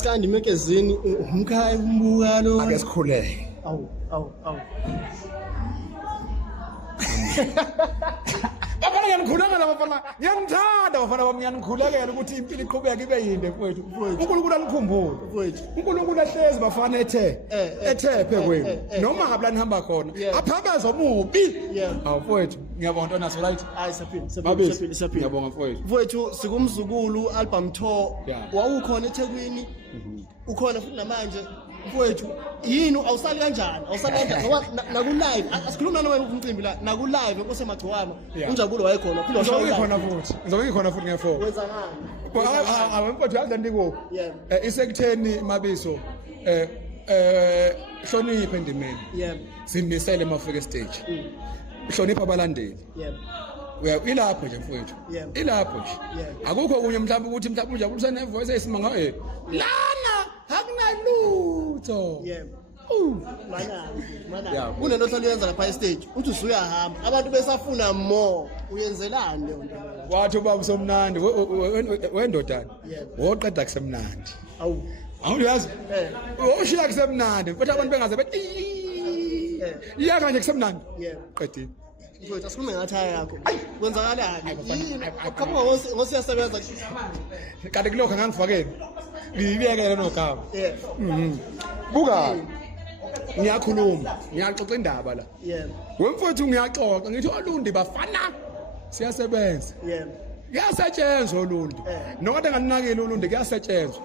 Skandi magazine umkhaya umbuka lo. Ake sikhuleke. Awu. Bafana ngiyanikhuleka bafana. Ngiyamthanda bafana bami ngiyanikhulekela ukuthi impilo iqhubeke ibe yinde mfowethu. uNkulunkulu anikhumbule. Mfowethu. uNkulunkulu ahlezi bafana ethephe kwenu. Noma ngabe la nihamba khona. Aphabeza omubi. Awu mfowethu ngiyabonga ntonaso right. Hayi saphila. Ngiyabonga mfowethu. Mfowethu sikumzukulu album tour. Wawukhona eThekwini. Ukhona futhi namanje. Mfowethu yini awusali kanjani ngoba naku live asikhuluma noma umcimbi la naku live enkosi emagcwama unjabulo wayekhona phela ngizobe ngikhona futhi nge4 wenzakani awemfowethu yazi ndiko isekutheni mabiso hloniphe endimeni simisele mafike stage hlonipha abalandeli ilapho nje mfowethu ilapho nje akukho kunye mhlawumbe ukuthi mhlawumbe unjabulisa nevoice esimanga lana akunalutho mana kunento ohlala uyenza lapha e-stage uthi usuyahamba abantu besafuna more uyenzelani le nto wathi ubaba somnandi wendodana woqeda kusemnandi awuyazi ushiya kusemnandi futhi abantu bengaze bethi iyaka nje kusemnandi qedile mfowethu asikhulume ngathaya yakho kwenzakalani yini uqhamuka ngosiyasebenza kanti kulokho ngangifakeni ngiyibekele nogama buka ngiyakhuluma ngiyaxoxa indaba la wemfowethu ngiyaxoxa ngithi olundi bafana siyasebenza kuyasetshenzwa olundi nokade nganginakile olundi kuyasetshenzwa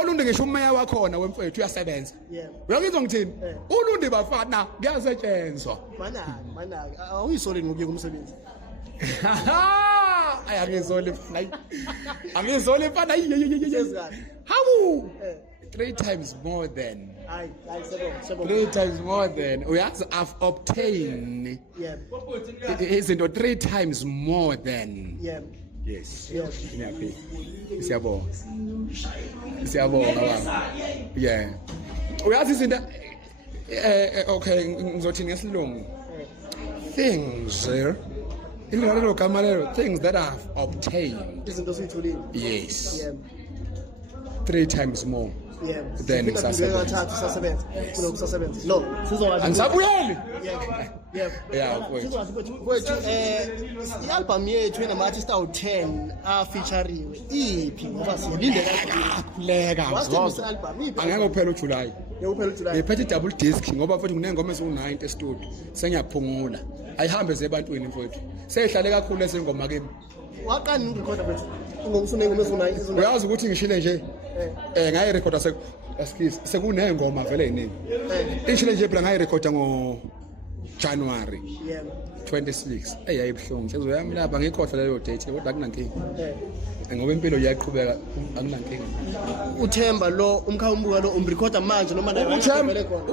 olundi ngisho umeya wakhona wemfowethu uyasebenza uyangizwa ngithini ulundi bafana kuyasetshenzwa mana awuyisole ngokuye kumsebenzi ayangizole mfana hawu 3 times more than uyazi I've obtained izinto 3 times more than yes siyabonga baba uyazi izinto okay ngizothi ngesilungu things ilalo gama lelo things that I've obtained izinto siyitholile yes 3 times more then ngisasebenza no sizokwazi angisabuyeli mfowethu i-album yethu enama-artist awu-10 afeatureiwe iphi ngoba siyalindela akhuleka angeke uphela uJuly ngiphethe double disc ngoba futhi nginengoma eziwu-90 estudio sengiyaphungula ayihambe zebantwini mfowethu seyihlale kakhulu lesengoma kimi waqani ngirekhoda mfethu ngomsunengoma eziwu-90 uyazi ukuthi ngishile nje ngayirekhoda sekunengoma vele eyiningi ishile nje phela ngayirekhoda January 26 eyayibuhlungu sezoyami lapha ngikhohlwa leyo date kodwa akunankinga ngoba impilo iyaqhubeka akunankinga uThemba lo umkhawumbuka lo umrecorda manje noma naye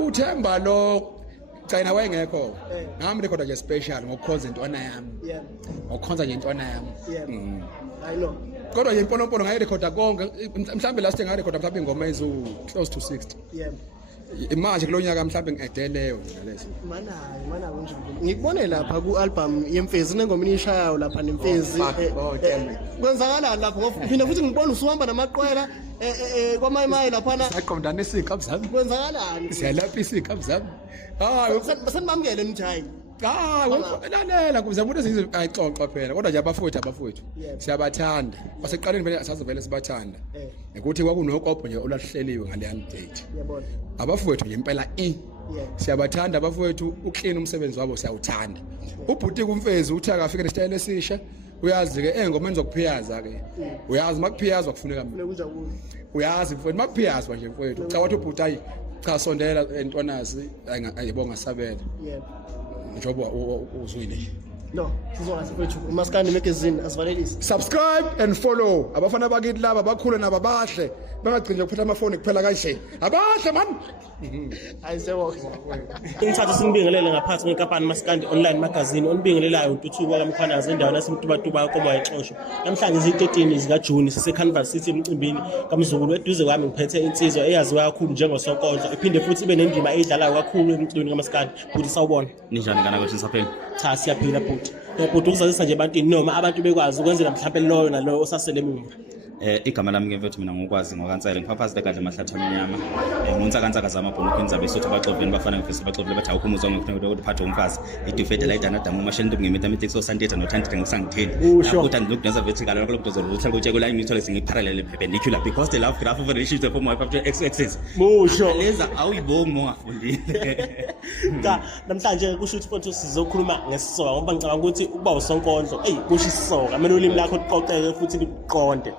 uThemba lo China wayengekho ngami recorda nje special ngokukhonza intwana yami ngokukhonza nje intwana yami I know kodwa nje imponopono ngayirekhoda konke mhlambe last ngayirekhoda mhlambe ingoma ezu close to 60 imanje kulonyaka mhlambe ngedeleyo nalezo mana kunje ngikubone lapha ku-album yemfezi nengoma inishayayo lapha nemfezi kwenzakalani lapho ngoba phinde futhi ngibona usuhamba namaqwela kwamayimayi laphana saqondana isikhabu zami kwenzakalani siyalaphisa isikhabu zami senibamukele nijayi lalela kuzama ukuthi ayixoxa phela kodwa nje abafowethu siyabathanda baseqaleni vele asazi vele sibathanda ukuthi kwakunokopho nje olahleliwe ngale date abafowethu nje impela siyabathanda abafowethu uclean umsebenzi wabo siyawuthanda ubhuti kumfezi uthi akafike nesitayile esisha uyazi ke engomeni zokuphiyaza ke uyazi makuphiyazwa kufuneka uyazi mfowethu makuphiyazwa nje mfowethu cha wathi ubhuti ayi cha sondela entwanazi ayibonga sabela njoba uzwile no sizokwazi mfethu uMaskandi magazine asivalelise subscribe and follow abafana bakithi laba bakhule naba bahle bangagcini ukuphatha amafoni kuphela kanje abahle man ayisebo ngithatha sinibingelele ngaphansi ngenkampani Maskandi online magazine onibingelelayo uNtuthuko kaMkhwanazi endaweni yaseMtubatuba komoya exosho namhlanje izi13 zika June sise-Canvas City emcimbini kaMzukulu eduze kwami ngiphethe insizwa eyaziwa kakhulu njengoSokodla iphinde futhi ibe nendima eyidlalayo kakhulu emculweni kaMaskandi futhi sawubona ninjani kana kwethu saphela cha siyaphila futhi ubhuti ukuzazisa nje ebantwini noma abantu bekwazi ukwenzela mhlawumbe loyo naloyo osasele emuva igama lami ngemfethu mina ngokwazi ngokansele ngiphaphazile kahle mahlathi amnyama ngontsakansaka zamabhonokho inzabe sothi baxoveni bafana ngefesi baxovele bathi awukho umuzwa ngikuthanda ukuthi phathe umfazi idufede la idana damu mashini into ngimita mitexo santeta no tantete ngisangitheni ukuthi andinokudoza vertical lokudozwa ukuthi ukutshela la ngithole singiparallel perpendicular because the love graph of the ratio from y to x axis musho leza awuyibongi mongafundile namhlanje kusho ukuthi mfowethu sizokhuluma ngesisoka ngoba ngicabanga ukuthi ukuba usonkondlo kusho isisoka kumele ulimi lakho liqoqeke futhi liqonde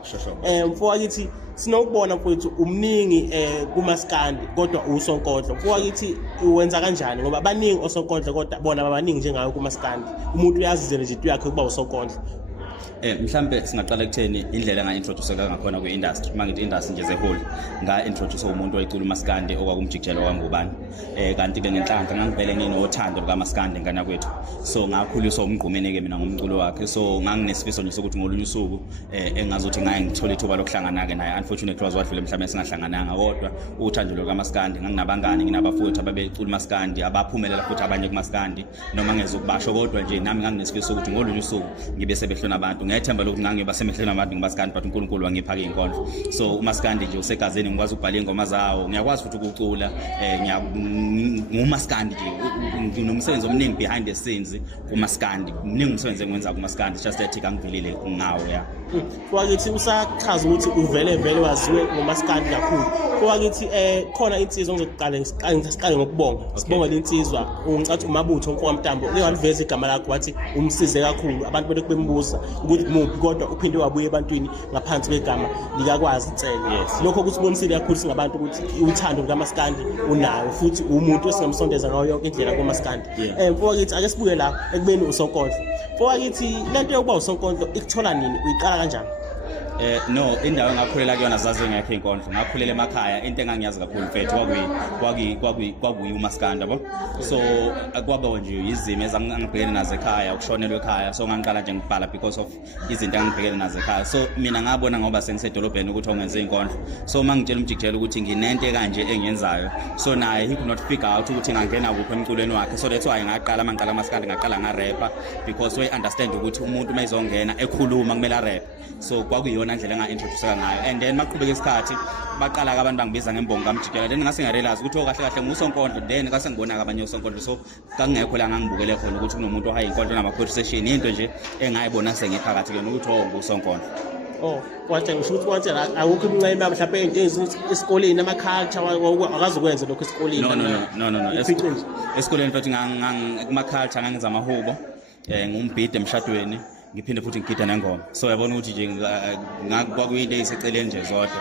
mfowethu sinokubona mfowethu umningi kumaskandi kodwa usonkondlo mfowethu uwenza kanjani ngoba baningi osonkondlo kodwa bona babaningi njengayo kumaskandi umuntu uyazizela nje into yakhe ukuba usonkondlo mhlambe singaqala ekutheni indlela enga-introduce ngakhona kwi-industry mangithi industry nje zehole nga-introduce umuntu oyicula umaskandi okwakumjikijelo kwangubani kanti bengenhlanhla ngangivele nginothando lukaMaskandi ngana kwethu so ngakhuliswa umgqumeni-ke mina ngomculo wakhe so nganginesifiso nje sokuthi ngolunye usuku engazothi ngaye ngithole ithuba lokuhlangana-ke naye unfortunately was wadlule mhlawumbe singahlangananga kodwa uthando lukaMaskandi nganginabangani nginabafowethu ababecula umaskandi abaphumelela futhi abanye kumaskandi noma ngezukubasho kodwa nje nami nganginesifiso sokuthi ngolunye usuku ngibe sebehlona abantu ngethemba lokuthi ngangiyoba semehlweni abantu ngumaskandi but uNkulunkulu wangipha inkondlo so umaskandi nje usegazini ngikwazi ukubhala ingoma zawo ngiyakwazi futhi ukucula ngumaskandi nje nomsebenzi omningi behind the scenes kumaskandi mningi umsebenzi engiwenza kumaskandi just that angivelile ngawo ya kwakithi usachaza ukuthi vele waziwe ngumaskandi kakhulu kwakithi khona insizwa ngizoqala ngokubonga sibonga lensizwa ungicathi umabutho mfowamntambo uyaliveza igama lakho wathi umsize kakhulu abantu bele kubembuza ukuthi muphi kodwa uphinde wabuye ebantwini ngaphansi kwegama likakwazi Ntsele lokho kusibonisile kakhulu singabantu ukuthi uthando lukaMaskandi unayo futhi umuntu esingamsondeza ngayo yonke indlela kuMaskandi mfowethu ake sibuye la ekubeni usonkondlo mfowethu lento yokuba usonkondlo ikuthola nini uyiqala kanjani no indawo engakhulela kuyona zaze ngekho inkondlo ngakhulela emakhaya into engangiyazi kakhulu mfethu kwakuyi uMaskandi yabo so kwaba nje izimo ezangibhekene nazo ekhaya ukushonelwa ekhaya so ngangiqala nje ngibhala because of izinto engibhekene nazo ekhaya so mina ngabona ngoba sengisedolobheni ukuthi ongenze inkondlo so mangitshela umjikijelo ukuthi nginento kanje engiyenzayo so naye he could not figure out ukuthi ngangena kuphi emculweni wakhe so that's why ngaqala mangqala uMaskandi ngaqala ngarapper because we understand ukuthi umuntu mayizongena ekhuluma kumele arap so kwakuyiyona ndlela enga-introduce ngayo and then maqhubeka isikhathi baqala-ke abantu bangibiza ngembongo kamjikijela then ngase ngarealize ukuthi kahle kahle ngusonkondlo then ngase ngibona-ke abanye osonkondlo so kangingekho la ngangibukele khona ukuthi kunomuntu ohaye inkondlo nama-poetry session into nje engayibona sengiphakathi kuyona ukuthi ngusonkondlo wathi ngisho ukuthi wathi awukho umncema mhlawumbe into esikoleni ama-culture akazukwenza lokho esikoleni no esikoleni futhi kuma-culture ngangenza amahubo ngumbhide emshadweni ngiphinde futhi ngigida nengoma so yabona ukuthi nje kwakuyinto eyiseceleni nje zodwa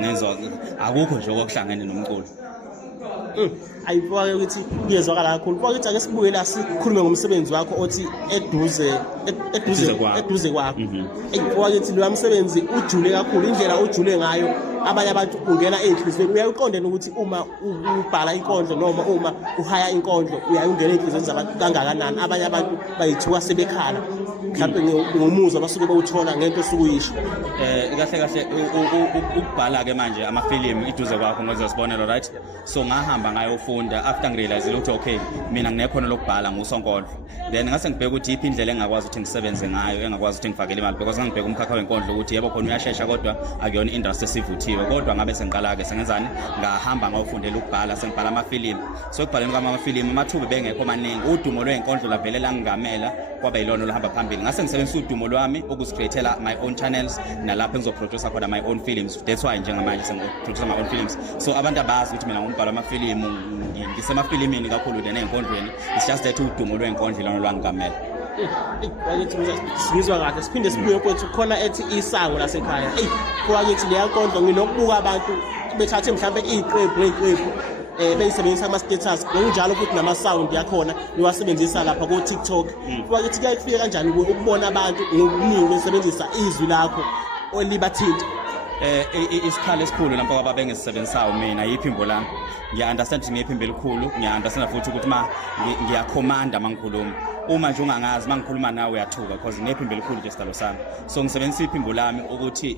ngenzwa akukho nje okuhlangene nomculo ayifake ukuthi kuyezwakala kakhulu kwakuthi ake sibuye la sikhulume ngomsebenzi wakho othi eduze kwakho kwakuthi lo msebenzi ujule kakhulu indlela ujule ngayo abanye abantu ungena enhlizweni uyayiqondela ukuthi uma ubhala inkondlo noma uma uhaya inkondlo uyayungena enhlizweni zabantu kangakanani abanye abantu bayithuka sebekhala mhlawumbe ngomuzwa basuke bawuthola ngento esukuyisho kahle ukubhala ke manje amafilimu iduze kwakho ngoba sibonelo right so ngahamba ngayofunda after ngirealize ukuthi okay mina nginekhono lokubhala ngusonkondlo then ngase ngibheka ukuthi iphi indlela engakwazi ukuthi ngisebenze ngayo engakwazi ukuthi ngifakele imali because ngibheka umkhakha wenkondlo ukuthi yebo khona uyashesha kodwa akuyona industry esivuthiwe kodwa ngabe sengiqala-ke sengenzani ngahamba ngayofundela ukubhala sengibhala amafilimu so ekubhaleni kwami amafilimu amathuba bengekho maningi udumo lweyinkondlo lavele langingamela kwaba yilona oluhamba phambili ngase ngisebenzisa udumo lwami ukuzicreatela my own channels nalapho engizoproducer khona my own films that's why njengamanje sengiproducer my own films so abantu abazi ukuthi mina ngumbhala amafilimu ngisemafilimini kakhulu neyinkondlweni it's just that udumo lweyinkondlo ilona lwangigamela ngizwa kahle siphinde sibuye kwethu khona ethi isango lasekhaya kwakithi leya nkondlo nginokubuka abantu bethathe mhlawumbe iqephu beyisebenzisa ama-status ngokunjalo futhi nama-sound yakhona niwasebenzisa lapha ko-TikTok kwakithi kuyayifika kanjani ukubona abantu ngobuningi besebenzisa izwi lakho olibathinta isikhala esikhulu lapho ababengisebenzisayo mina yiphimbo lami. Ngiya-understand ukuthi ngiyiphimbo elikhulu, ngiya-understand futhi ukuthi ngiyakhomanda mangikhuluma. Uma nje ungangazi mangikhuluma nawe uyathuka because ngiyiphimbo elikhulu nje isitalo sami. So ngisebenzisa iphimbo lami ukuthi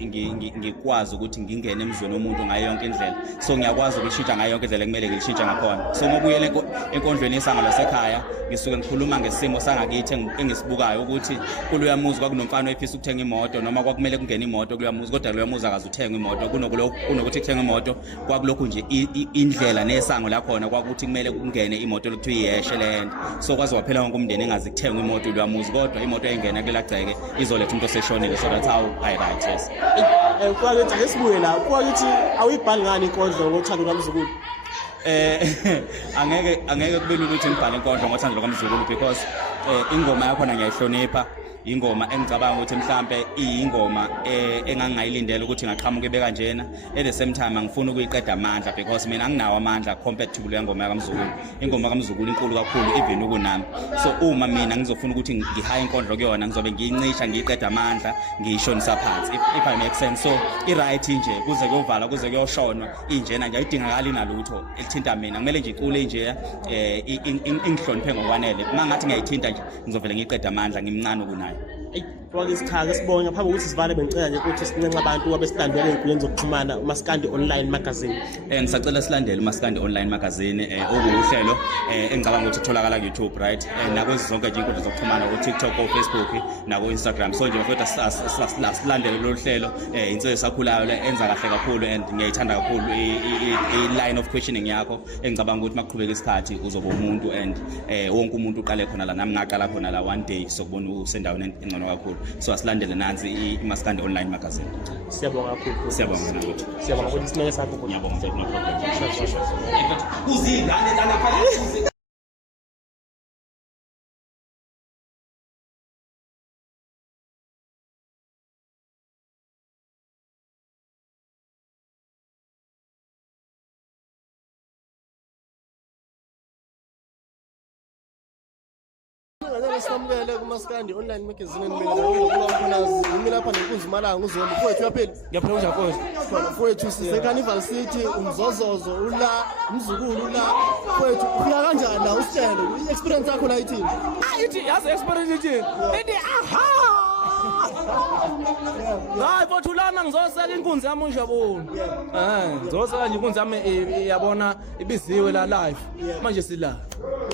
ngikwazi ukuthi ngingene emzweni womuntu ngayo yonke indlela. So ngiyakwazi ukushintsha ngayo yonke indlela ekumele ngishintsha ngakhona. So ngobuyela enkondlweni yesango lasekhaya, ngisuke ngikhuluma ngesimo sangakithi engisibukayo ukuthi kuloya muzi kwakunomfana oyifisa ukuthenga imoto noma kwakumele kungene imoto kuloya muzi, kodwa loya muzi akaze uthenga imoto. Kunokuthi kuthenga imoto kwakulokhu nje indlela nesango la khona kwakuthi kumele kungene imoto lokuthiwa iyeshe land. So kwaze waphela wonke umndeni engazi kuthenga imoto loya muzi, kodwa imoto engena kulela gceke izoletha umuntu oseshonile. So that's how I write. Yes. Kwakithi ngesibuye la kwakithi awuyibhali ngani inkondlo ngothando lwamzukulu? Angeke kube lula ukuthi ngibhale inkondlo ngothando lwamzukulu because ingoma yakho ngiyayihlonipha. Ingoma engicabanga ukuthi mhlambe iyingoma engangayilindela ukuthi ngaqhamuke beka njena. At the same time angifuni ukuyiqeda amandla because mina anginawo amandla compared to le ngoma yakamzukulu. Ingoma kaMzukulu inkulu kakhulu even ukunami. So uma mina ngizofuna ukuthi ngihaya inkondlo kuyona ngizobe ngiyincisha ngiyiqeda amandla ngiyishonisa phansi if I make sense. So i-right nje kuze kuyovala kuze kuyoshonwa injena nje ayidingakali nalutho elithinta mina. Kumele nje icule nje ingihloniphe ngokwanele. Mangathi ngiyayithinta nje ngizovela ngiyiqeda amandla ngimncane ukunayo. Kwakisikhaga sibonga ngaphambi kokuthi sivale bengicela nje ukuthi sinenxa abantu abesilandela ezinkundleni zokuxhumana uMaskandi Online Magazine. Ngisacela silandele uMaskandi Online Magazine okuhlelo engicabanga ukuthi utholakala ku YouTube right nakwezo zonke nje inkundla zokuxhumana ku TikTok, ku Facebook naku Instagram. So nje mfowethu silandele lo hlelo insizwe esakhulayo le enza kahle kakhulu and ngiyayithanda kakhulu i-line of questioning yakho engicabanga ukuthi makuqhubeka isikhathi uzoba umuntu and wonke umuntu uqale khona la nami ngaqala khona la one day sokubona usendaweni engcono kakhulu. So asilandele nansi iMaskandi Online Magazine. Siyabonga kakhulu. Siyabonga ukuthi. Siyabonga ukuthi sineke sakho. Ngiyabonga mfethu, no problem. Uzingane lana phakathi. Samukele kuMaskandi Online Magazine mina lapha nenkunzi malanga uZondi mfowethu uyaphela. Ngiyaphela njalo Mfowethu sise Carnival City umzozozo ula umzukulu la mfowethu ufika kanjani la usitshele i-experience yakho la ithini? Ithi yazi experience ithi aha hayi bothulana ngizosela inkunzi yami unjabona ngizosela nje inkunzi yami iyabona ibiziwe la live manje sila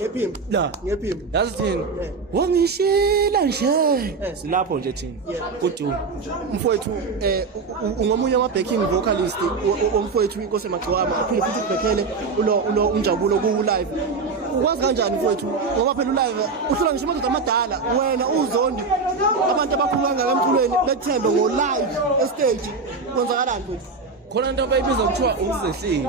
Ngephimbo la ngephimbo yazi thina wongishila nje silapho nje thina kudu mfowethu ungomunye ama backing vocalist omfowethu inkosi Magcwama aphinde futhi ubhekele ulo unjabulo ku live. Ukwazi kanjani mfowethu ngoba phela live uhlula ngisho amadoda amadala wena uZondi abantu abakhulu kangaka emculweni bethembe ngo live stage kwenzakalani mfowethu? khona into abayibiza kuthiwa uzehlise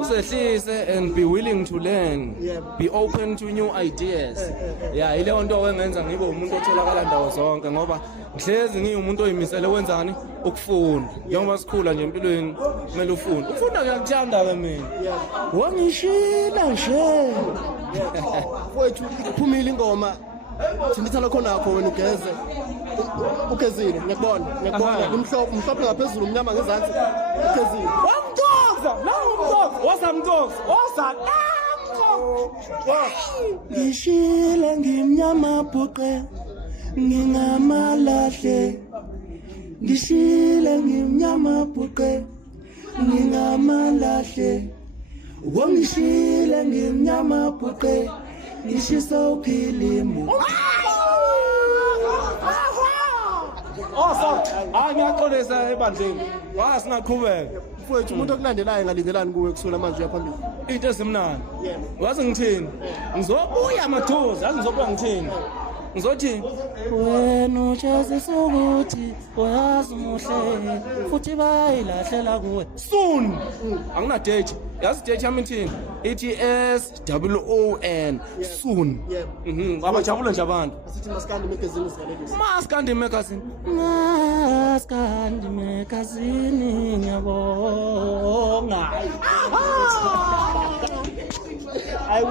uzehlise and be willing to learn, be open to new ideas. Yeah, ileyo nto wengenza ngibe umuntu otholakala ndawo zonke ngoba ngihlezi ngiyimuntu oyimisele wenzani ukufunda. Njengoba sikhula nje empilweni kumele ufunde. Ufunda ngiyakuthanda ke mina. Wangishila nje. Mfowethu iphumile ingoma thindithala khona akho wena ugeze ugezile ngiyakubona umhlophe ngaphezulu umnyama ngezantsi ugezile wamthoza nangu wasamthoza ngishila ngimnyama bhuqe ngingamalahle ngishila ngimnyama bhuqe ngingamalahle wangishila ngimnyama bhuqe ngishisa uphilimu ngiyaxolisa ebandleni singaqhubeka mfowethu umuntu okulandelayo ngalindelani kuwe kusula manje uyaphambili into ezimnandi wazi ngithini ngizobuya mathuza yazi ngizobuya ngithini ngizothi wena utshazisa ukuthi uyazi muhle futhi bayilahlela kuwe soon angina date yazi date yami ithini ithi SWON soon abajabula nje abantu sithi Maskandi Magazine sigalekisa Maskandi Magazine Maskandi Magazine ngiyabonga I